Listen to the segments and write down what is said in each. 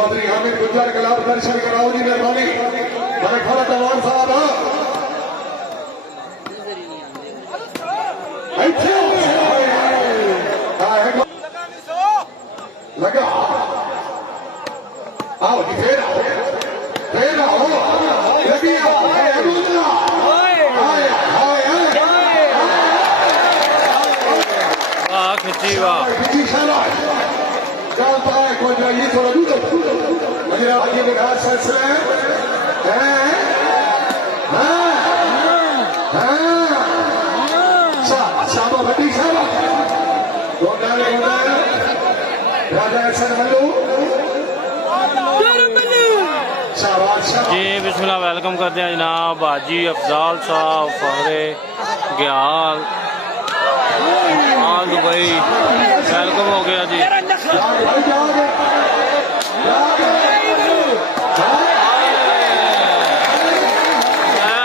चौधरी हामिद गुजर के लाभ दर्शन कराओ जी मेहरबानी मैंने खड़ा तवान साहब लगा आओ जी फेर आओ लगी खिची वाह जानता है कोई ये थोड़ा मुझे आगे निकाल सिलसिले शाबा भट्टी शाबा राजा एहसन मल्लू जी बिस्मिल्लाह वेलकम करते हैं जनाब हाजी अफजाल साहब फहरे ग्याल दुबई वेलकम हो गया जी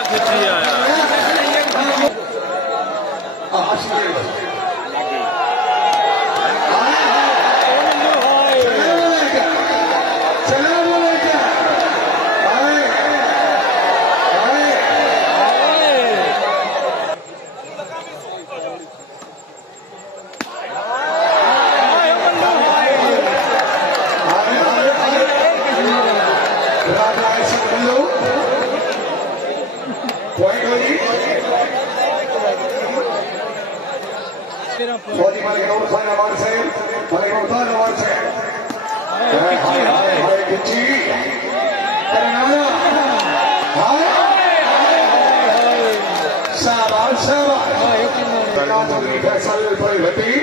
खिची आया फौजी मालिक खान अवार्ड से खान अवार्ड से हाय खिची शाबाश शाबाश फैसल पर भट्टी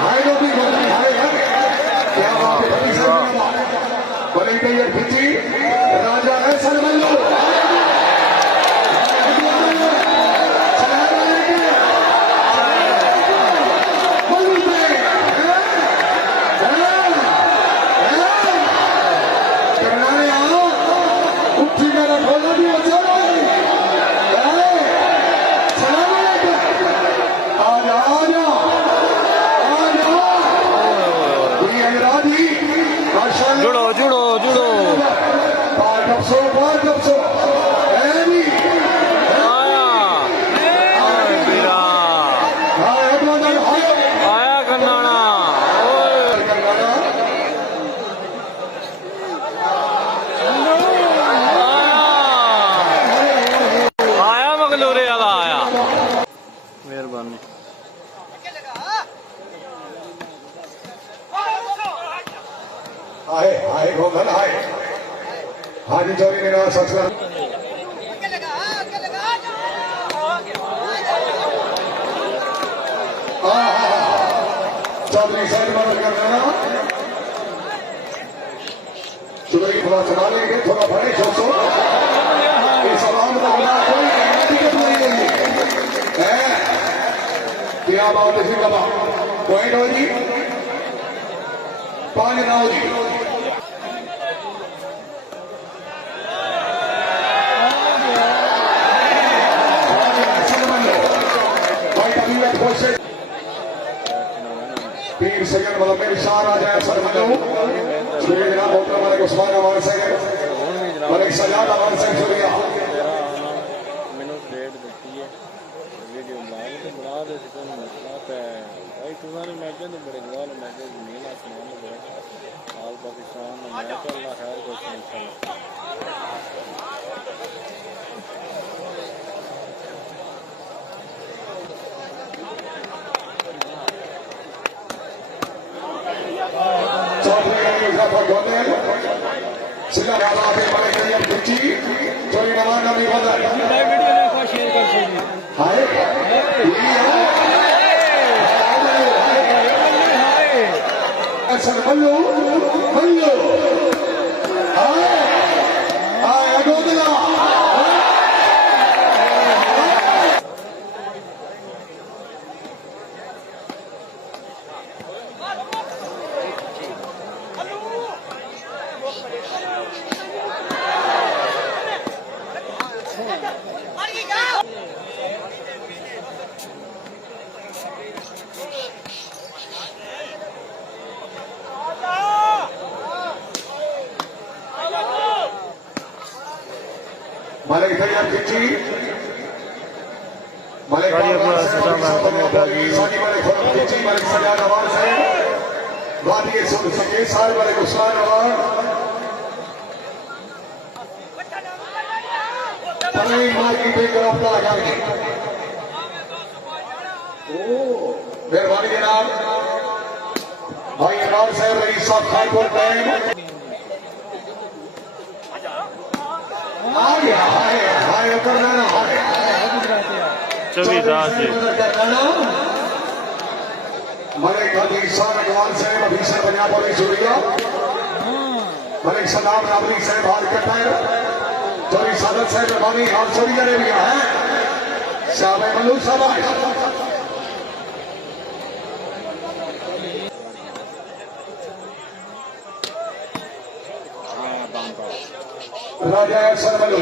हाय भी हाय क्या बात है भट्टी साहब बड़ी गई है खिची राजा एहसन मल्लू जुड़ो जुड़ो जुड़ो आया कन्नाना आया मगलूरे वाला आया मेहरबानी आए आए गोगल आए हाजी चौधरी ने कहा सच चौधरी साहब मदद कर देना चौधरी थोड़ा चला लेंगे थोड़ा बड़े सोचो इस आवाम का बड़ा कोई क्या बात है सिंह पॉइंट हो जी 5 9 जी पीर सैयद मलमेर शाह राजा एहसन मल्लू सूर्य जनाब मोहतरम मलिक उस्मान अवान से मलिक सजाद अवान से सूर्या मैंने डेट दी है वीडियो बना दे कौन मसला है भाई तुम्हारे मैच तो बड़े गवाल मैच नीला आसमान में बड़ा हाल पाकिस्तान में मैच अल्लाह खैर कुछ इंशाल्लाह सिला बाबा के बड़े करियर खिची चोरी नवान नबी बदल वीडियो देखो शेयर कर दीजिए हाय एहसन मल्लू मल्लू हाय हाय गोदला मलिक तैयब खिची मलिक मलिक सजाद अवान से वादी सुन सके सारे मलिक उस्मान अवान तमीम मार की बेगिरफ्तार करके मेहरबानी जनाब भाई इमरान साहब रईस साहब खानपुर टाइम मलिक हदीस साहब अकवाल साहब अफीसर पंजाब पुलिस जुड़िया मलिक सलाम राबरी साहब हाल कटर चौरी सादत साहब मेहरबानी हाल चौरी अरेबिया है शाह मल्लू साहब राजा सरमलू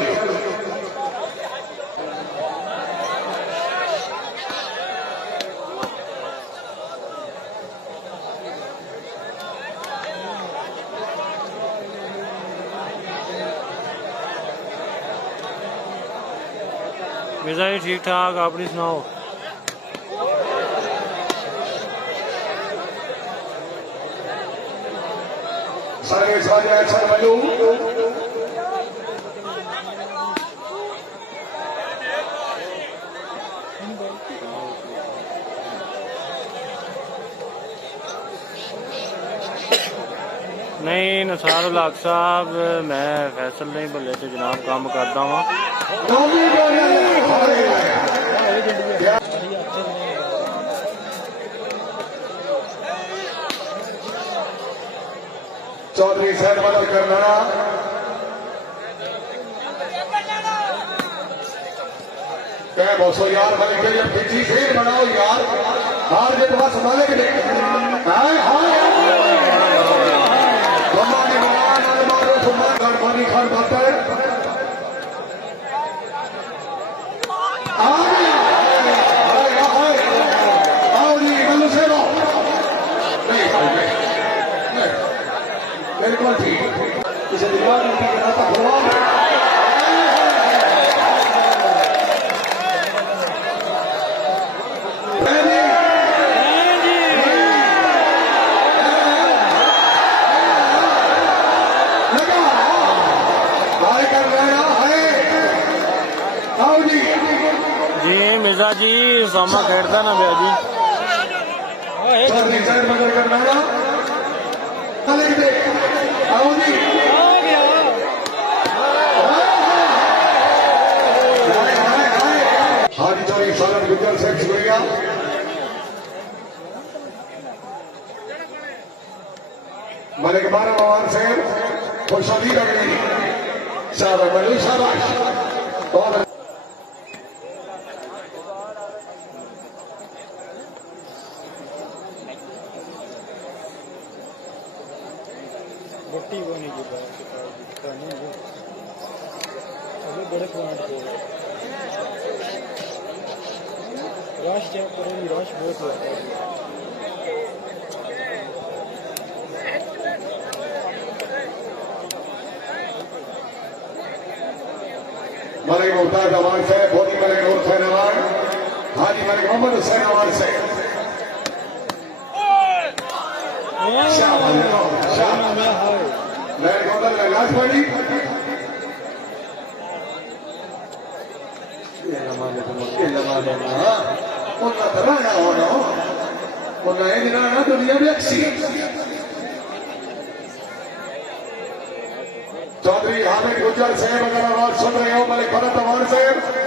मिर्जा जी ठीक ठाक अपनी सुनाओ। सर्विस राजा सरमलू नहीं नसार उल हक साहब मैं फैसल नहीं भले तो जनाब काम करता वहाँ चौधरी साहब बदल करना क्या बसो यार मलिक जब खिंची फिर बनाओ यार हार के पास मलिक ने हाय हाय पानी खान खाता है आओ जी मल्लू से बिल्कुल ठीक इसे दीवार में करना था भगवान जी मिर्जा जी सामा खेड़ता ना भैया जी हाजी चौधरी सालत गुजर से शुक्रिया मलिक बारह मवान से खुशहाली लग गई शाबाश मल्लू शाबाश बहुत बट्टी को नहीं अभी बड़े प्लांट को रश चेक करेंगे रश बहुत हुआ मलिक मुमताज अवान से बोली मलिक नूर हुसैन अवान हाजी मलिक मोहम्मद हुसैन अवान से मेरे गोदर में लाश पड़ी उनका तराना होना उन्हें एक दिन आना दुनिया में अक्सी चौधरी हामिद गुजर साहब अगर आवाज सुन रहे हो मलिक भरत अवान साहब